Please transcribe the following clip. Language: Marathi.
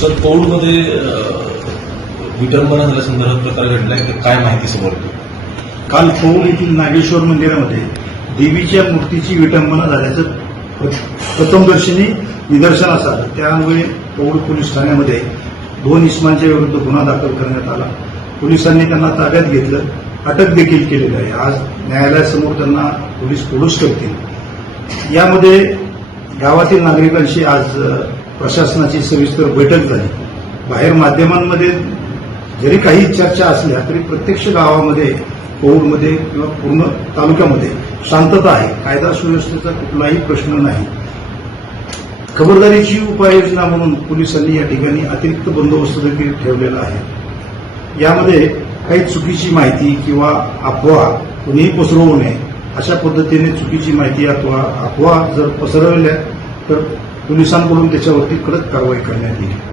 सर कोविडमध्ये विटंबना झाल्यासंदर्भात प्रकार घडलाय तर काय माहिती समोर? काल पौल येथील नागेश्वर मंदिरामध्ये देवीच्या मूर्तीची विटंबना झाल्याचं प्रथमदर्शनी निदर्शन असाल. त्यामुळे पौड पोलीस ठाण्यामध्ये दोन इस्मांच्या विरुद्ध गुन्हा दाखल करण्यात आला. पोलिसांनी त्यांना ताब्यात घेतलं. अटक देखील केलेली आहे. आज न्यायालयासमोर त्यांना पोलीस पोलीस करतील. यामध्ये गावातील नागरिकांशी आज प्रशासनाची सविस्तर बैठक झाली. बाहेर माध्यमांमध्ये जरी काही चर्चा असल्या तरी प्रत्यक्ष गावामध्ये कोविडमध्ये किंवा पूर्ण तालुक्यामध्ये शांतता आहे. कायदा सुव्यवस्थेचा कुठलाही प्रश्न नाही. खबरदारीची उपाययोजना म्हणून पोलिसांनी या ठिकाणी अतिरिक्त बंदोबस्त देखील ठेवलेला आहे. यामध्ये काही चुकीची माहिती किंवा अफवा कुणीही पसरवू नये. अशा पद्धतीने चुकीची माहिती अथवा अफवा जर पसरवल्या तर पोलिसांकडून त्याच्यावरती कडक कारवाई करण्यात येईल